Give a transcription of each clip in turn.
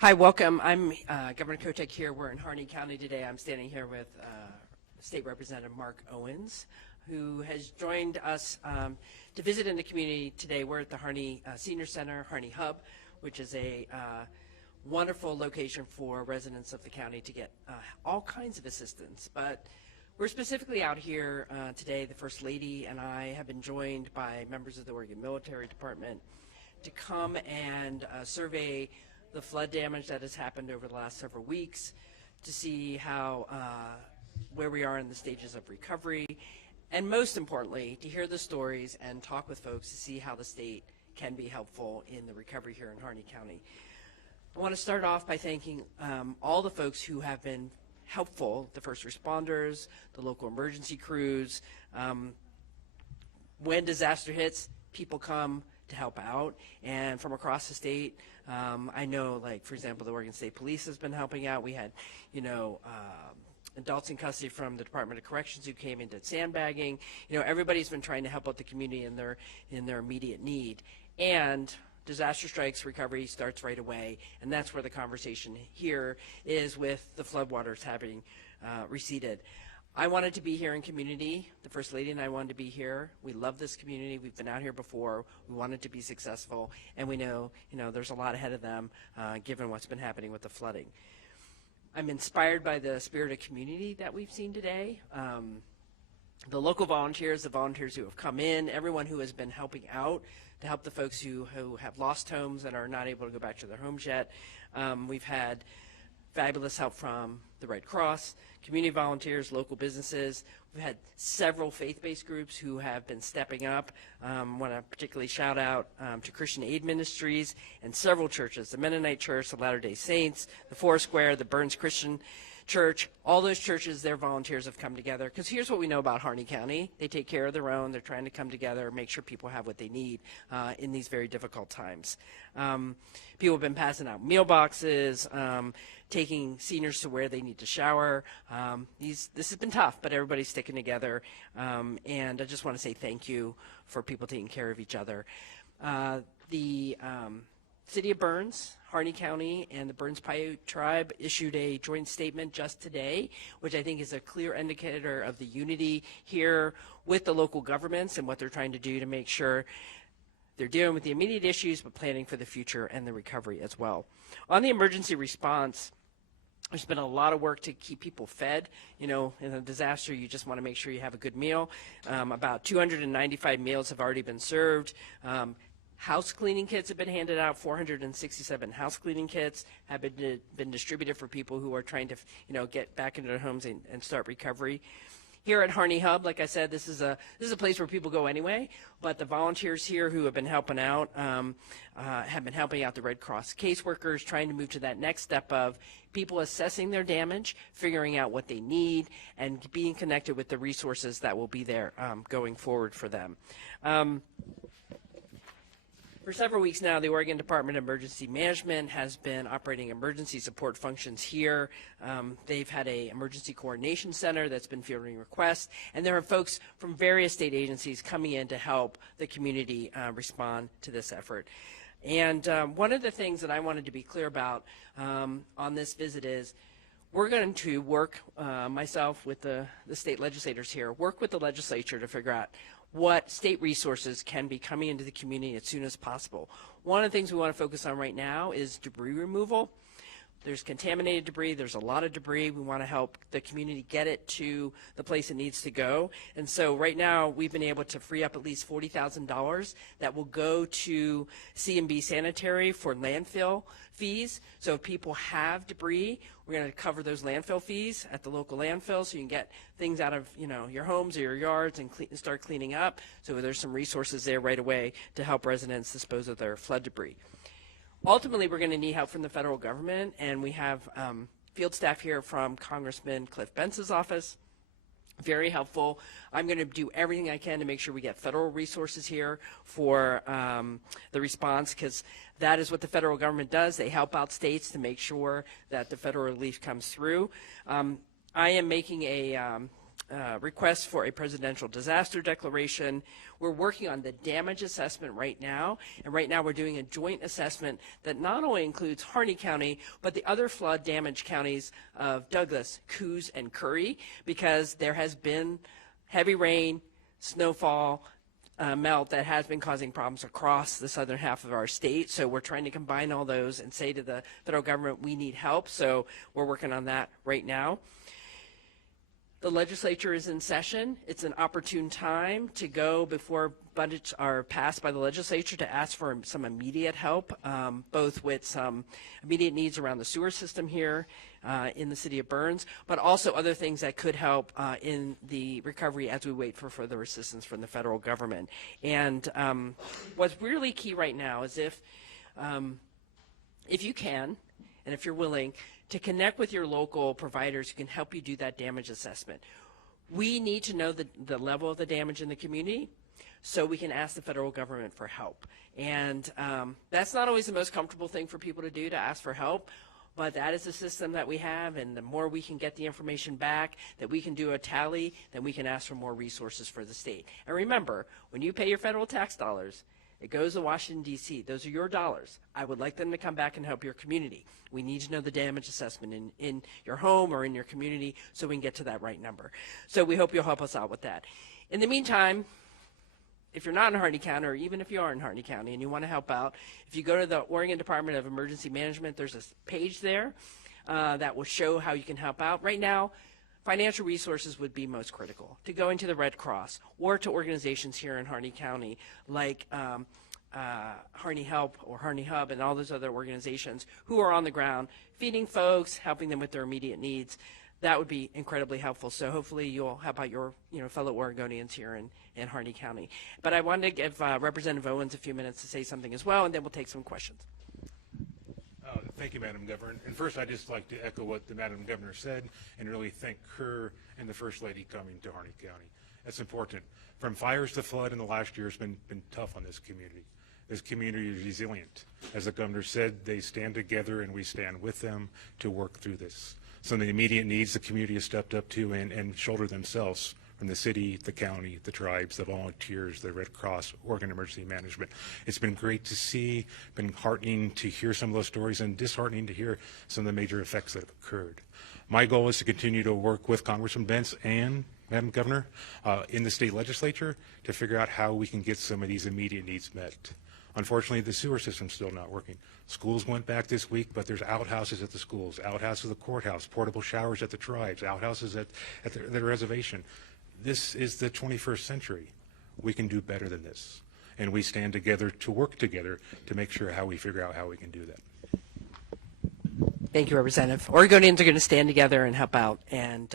Hi, welcome. I'm Governor Kotek here. We're in Harney County today. I'm standing here with State Representative Mark Owens, who has joined us to visit in the community today. We're at the Harney Senior Center, Harney Hub, which is a wonderful location for residents of the county to get all kinds of assistance. But we're specifically out here today. The First Lady and I have been joined by members of the Oregon Military Department to come and survey the flood damage that has happened over the last several weeks, to see how where we are in the stages of recovery, and most importantly, to hear the stories and talk with folks to see how the state can be helpful in the recovery here in Harney County. I want to start off by thanking all the folks who have been helpful, the first responders, the local emergency crews. When disaster hits, people come to help out, and from across the state, I know, like, for example, the Oregon State Police has been helping out. We had, adults in custody from the Department of Corrections who came in, did sandbagging. Everybody's been trying to help out the community in their immediate need. And disaster strikes, recovery starts right away, and that's where the conversation here is, with the floodwaters having receded. I wanted to be here in community. The First Lady and I wanted to be here. We love this community. We've been out here before. We wanted to be successful, and we know, there's a lot ahead of them given what's been happening with the flooding. I'm inspired by the spirit of community that we've seen today. The local volunteers, the volunteers who have come in, everyone who has been helping out to help the folks who have lost homes and are not able to go back to their homes yet. We've had fabulous help from the Red Cross, community volunteers, local businesses. We've had several faith-based groups who have been stepping up. I want to particularly shout out to Christian Aid Ministries and several churches, the Mennonite Church, the Latter-day Saints, the Foursquare, the Burns Christian Church. All those churches, their volunteers have come together, because here's what we know about Harney County. They take care of their own. They're trying to come together, make sure people have what they need in these very difficult times. People have been passing out meal boxes, taking seniors to where they need to shower. This has been tough, but everybody's sticking together, and I just want to say thank you for people taking care of each other. The City of Burns, Harney County, and the Burns Paiute Tribe issued a joint statement just today, which I think is a clear indicator of the unity here with the local governments and what they're trying to do to make sure they're dealing with the immediate issues, but planning for the future and the recovery as well. On the emergency response, there's been a lot of work to keep people fed. In a disaster, you just want to make sure you have a good meal. About 295 meals have already been served. House cleaning kits have been handed out. 467 house cleaning kits have been distributed for people who are trying to, get back into their homes and start recovery. Here at Harney Hub, like I said, this is a place where people go anyway, but the volunteers here who have been helping out have been helping out the Red Cross caseworkers, trying to move to that next step of people assessing their damage, figuring out what they need, and being connected with the resources that will be there going forward for them. For several weeks now, the Oregon Department of Emergency Management has been operating emergency support functions here. They've had an emergency coordination center that's been fielding requests, and there are folks from various state agencies coming in to help the community respond to this effort. And one of the things that I wanted to be clear about on this visit is we're going to work, myself with the state legislators here, work with the legislature to figure out what state resources can be coming into the community as soon as possible. One of the things we want to focus on right now is debris removal. There's contaminated debris. There's a lot of debris. We want to help the community get it to the place it needs to go. And so right now we've been able to free up at least $40,000 that will go to C&B Sanitary for landfill fees. So if people have debris, we're going to cover those landfill fees at the local landfill, so you can get things out of your homes or your yards and start cleaning up. So there's some resources there right away to help residents dispose of their flood debris. Ultimately, we're going to need help from the federal government, and we have field staff here from Congressman Cliff Bence's office. Very helpful. I'm going to do everything I can to make sure we get federal resources here for the response, because that is what the federal government does. They help out states to make sure that the federal relief comes through. I am making a request for a presidential disaster declaration. We're working on the damage assessment right now, and right now we're doing a joint assessment that not only includes Harney County, but the other flood damaged counties of Douglas, Coos, and Curry, because there has been heavy rain, snowfall, melt that has been causing problems across the southern half of our state. So we're trying to combine all those and say to the federal government, we need help. So we're working on that right now. The legislature is in session. It's an opportune time to go before budgets are passed by the legislature to ask for some immediate help, both with some immediate needs around the sewer system here in the city of Burns, but also other things that could help in the recovery as we wait for further assistance from the federal government. And what's really key right now is if you can, and if you're willing, to connect with your local providers who can help you do that damage assessment. We need to know the level of the damage in the community so we can ask the federal government for help. And that's not always the most comfortable thing for people to do, to ask for help, but that is the system that we have, and the more we can get the information back, that we can do a tally, then we can ask for more resources for the state. And remember, when you pay your federal tax dollars, it goes to Washington, D.C. Those are your dollars. I would like them to come back and help your community. We need to know the damage assessment in your home or in your community so we can get to that right number. So we hope you'll help us out with that. In the meantime, if you're not in Harney County, or even if you are in Harney County and you want to help out, if you go to the Oregon Department of Emergency Management, there's a page there that will show how you can help out. Right now, financial resources would be most critical, to go into the Red Cross or to organizations here in Harney County like Harney Help or Harney Hub and all those other organizations who are on the ground feeding folks, helping them with their immediate needs. That would be incredibly helpful. So hopefully you'll help out your fellow Oregonians here in Harney County. But I wanted to give Representative Owens a few minutes to say something as well, and then we'll take some questions. Thank you, Madam Governor. And first, I'd just like to echo what the Madam Governor said and really thank her and the First Lady coming to Harney County. That's important. From fires to flood in the last year has been tough on this community. This community is resilient. As the Governor said, they stand together and we stand with them to work through this. Some of the immediate needs the community has stepped up to and shoulder themselves, from the city, the county, the tribes, the volunteers, the Red Cross, Oregon Emergency Management. It's been great to see, been heartening to hear some of those stories, and disheartening to hear some of the major effects that have occurred. My goal is to continue to work with Congressman Bentz and Madam Governor in the state legislature to figure out how we can get some of these immediate needs met. Unfortunately, the sewer system's still not working. Schools went back this week, but there's outhouses at the schools, outhouses at the courthouse, portable showers at the tribes, outhouses at the reservation. This is the 21st century. We can do better than this. And we stand together to work together to make sure how we figure out how we can do that. Thank you, Representative. Oregonians are going to stand together and help out, and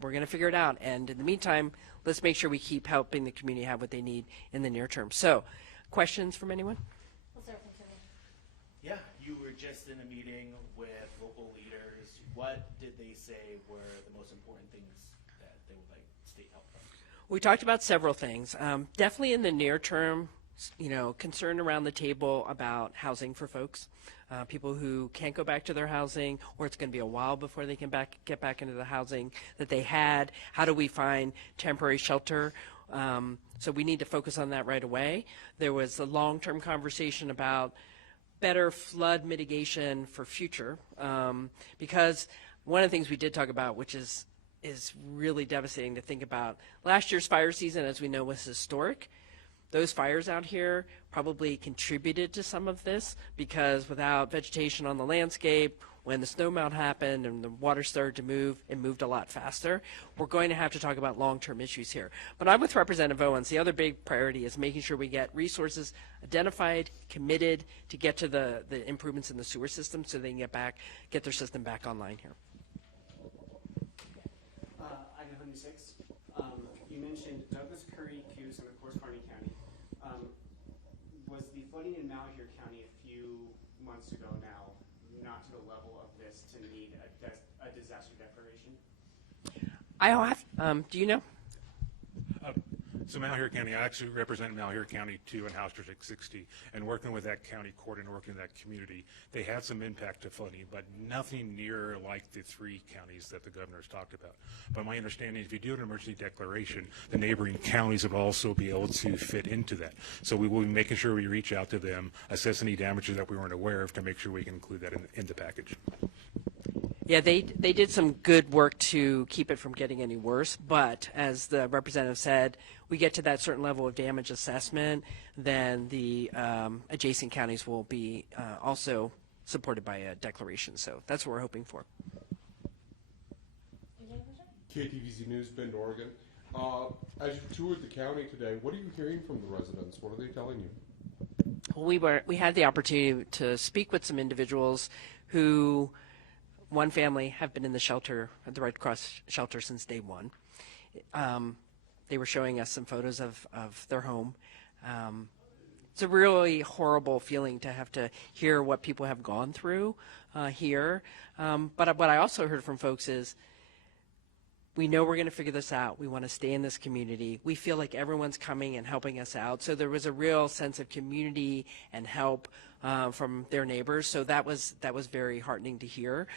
we're going to figure it out. And in the meantime, let's make sure we keep helping the community have what they need in the near term. So, questions from anyone? We'll start from Timmy. Yeah, you were just in a meeting with local leaders. What did they say were the most important things that they would like state help from? We talked about several things. Definitely in the near term, concern around the table about housing for folks, people who can't go back to their housing, or it's going to be a while before they can get back into the housing that they had. How do we find temporary shelter? So we need to focus on that right away. There was a long-term conversation about better flood mitigation for future, because one of the things we did talk about, which is really devastating to think about, last year's fire season, as we know, was historic. Those fires out here probably contributed to some of this, because without vegetation on the landscape, when the snowmelt happened and the water started to move, it moved a lot faster. We're going to have to talk about long-term issues here. But I'm with Representative Owens. The other big priority is making sure we get resources identified, committed to get to the improvements in the sewer system so they can get their system back online here. Item 106. You mentioned Douglas, Curry, Coos, and of course Harney County. Was the flooding in Malheur County a few months ago now not to the level of this to need a disaster declaration? I have. Do you know? So Malheur County, I actually represent Malheur County 2 and House District 60, and working with that county court and working with that community, they had some impact to flooding, but nothing near like the 3 counties that the governor's talked about. But my understanding is if you do an emergency declaration, the neighboring counties would also be able to fit into that. So we will be making sure we reach out to them, assess any damages that we weren't aware of to make sure we can include that in the package. Yeah, they did some good work to keep it from getting any worse, but as the representative said, we get to that certain level of damage assessment, then the adjacent counties will be also supported by a declaration. So that's what we're hoping for. KTVZ News, Bend, Oregon. As you toured the county today, what are you hearing from the residents? What are they telling you? Well, we had the opportunity to speak with some individuals who, one family, have been in the shelter, at the Red Cross shelter, since day one. They were showing us some photos of their home. It's a really horrible feeling to have to hear what people have gone through here. But what I also heard from folks is, we know we're going to figure this out. We want to stay in this community. We feel like everyone's coming and helping us out. So there was a real sense of community and help from their neighbors. So that was very heartening to hear.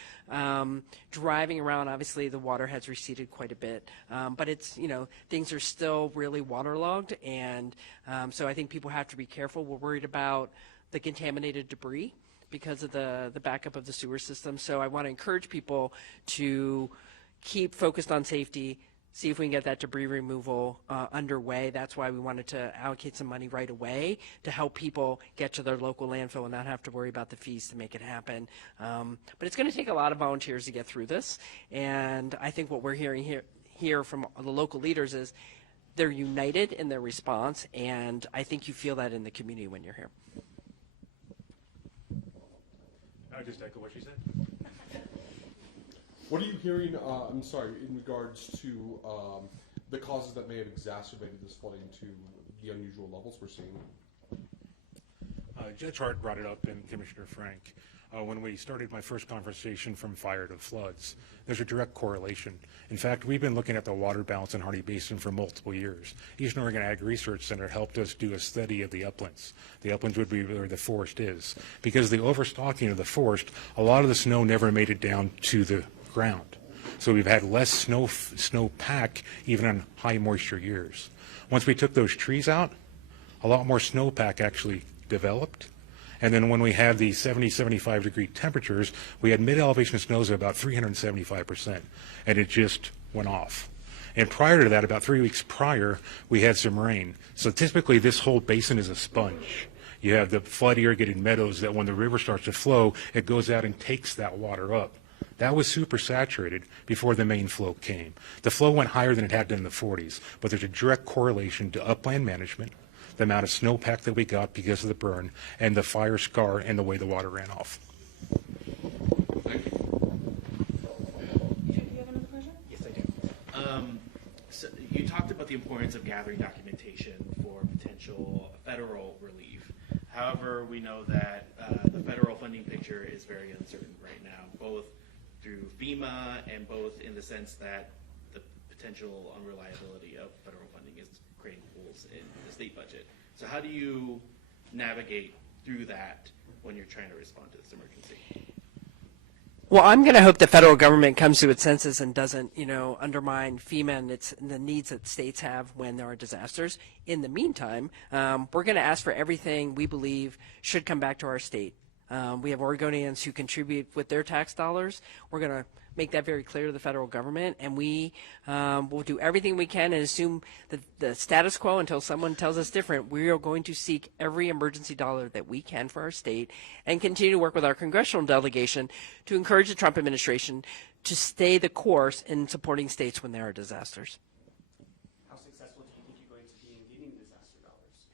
Driving around, obviously the water has receded quite a bit, but it's, things are still really waterlogged, and so I think people have to be careful. We're worried about the contaminated debris because of the backup of the sewer system. So I want to encourage people to keep focused on safety, see if we can get that debris removal underway. That's why we wanted to allocate some money right away to help people get to their local landfill and not have to worry about the fees to make it happen. But it's going to take a lot of volunteers to get through this, and I think what we're hearing here from the local leaders is they're united in their response, and I think you feel that in the community when you're here. I would just echo what she said. What are you hearing, in regards to the causes that may have exacerbated this flooding to the unusual levels we're seeing? Judge Hart brought it up, and Commissioner Frank. When we started my first conversation from fire to floods, there's a direct correlation. In fact, we've been looking at the water balance in Harney Basin for multiple years. Eastern Oregon Ag Research Center helped us do a study of the uplands. The uplands would be where the forest is. Because the overstocking of the forest, a lot of the snow never made it down to the ground. So we've had less snow pack even on high moisture years. Once we took those trees out, a lot more snowpack actually developed. And then when we had the 70, 75 degree temperatures, we had mid-elevation snows of about 375%, and it just went off. And prior to that, about 3 weeks prior, we had some rain. So typically this whole basin is a sponge. You have the flood irrigated meadows that when the river starts to flow, it goes out and takes that water up. That was super saturated before the main flow came. The flow went higher than it had done in the 40s, but there's a direct correlation to upland management, the amount of snowpack that we got because of the burn, and the fire scar and the way the water ran off. Thank you. Do you have another question? Yes, I do. So you talked about the importance of gathering documentation for potential federal relief. However, we know that the federal funding picture is very uncertain right now, both through FEMA and both in the sense that the potential unreliability of federal funding is creating holes in the state budget. So how do you navigate through that when you're trying to respond to this emergency? Well, I'm going to hope the federal government comes to its senses and doesn't, undermine FEMA and the needs that states have when there are disasters. In the meantime, we're going to ask for everything we believe should come back to our state. We have Oregonians who contribute with their tax dollars. We're going to make that very clear to the federal government, and we will do everything we can and assume that the status quo until someone tells us different. We are going to seek every emergency dollar that we can for our state and continue to work with our congressional delegation to encourage the Trump administration to stay the course in supporting states when there are disasters. How successful do you think you're going to be in getting disaster dollars?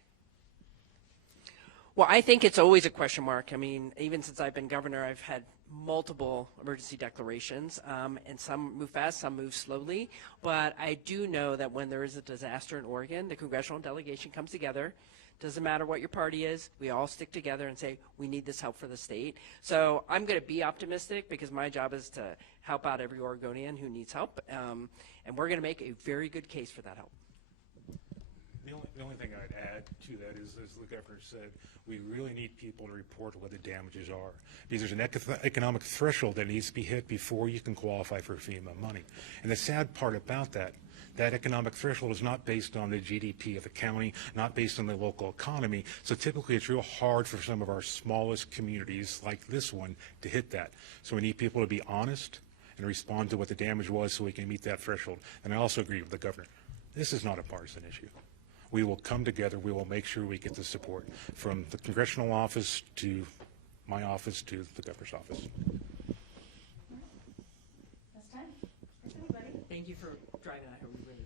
Well, I think it's always a question mark. I mean, even since I've been governor, I've had multiple emergency declarations, and some move fast, some move slowly. But I do know that when there is a disaster in Oregon, the congressional delegation comes together. Doesn't matter what your party is, we all stick together and say, we need this help for the state. So I'm going to be optimistic because my job is to help out every Oregonian who needs help, and we're going to make a very good case for that help. The only thing I'd add to that is, as the governor said, we really need people to report what the damages are. Because there's an economic threshold that needs to be hit before you can qualify for FEMA money. And the sad part about that economic threshold is not based on the GDP of the county, not based on the local economy. So typically it's real hard for some of our smallest communities like this one to hit that. So we need people to be honest and respond to what the damage was so we can meet that threshold. And I also agree with the governor. This is not a partisan issue. We will come together. We will make sure we get the support from the congressional office to my office to the governor's office. That's time. Thanks, everybody. Thank you for driving. I really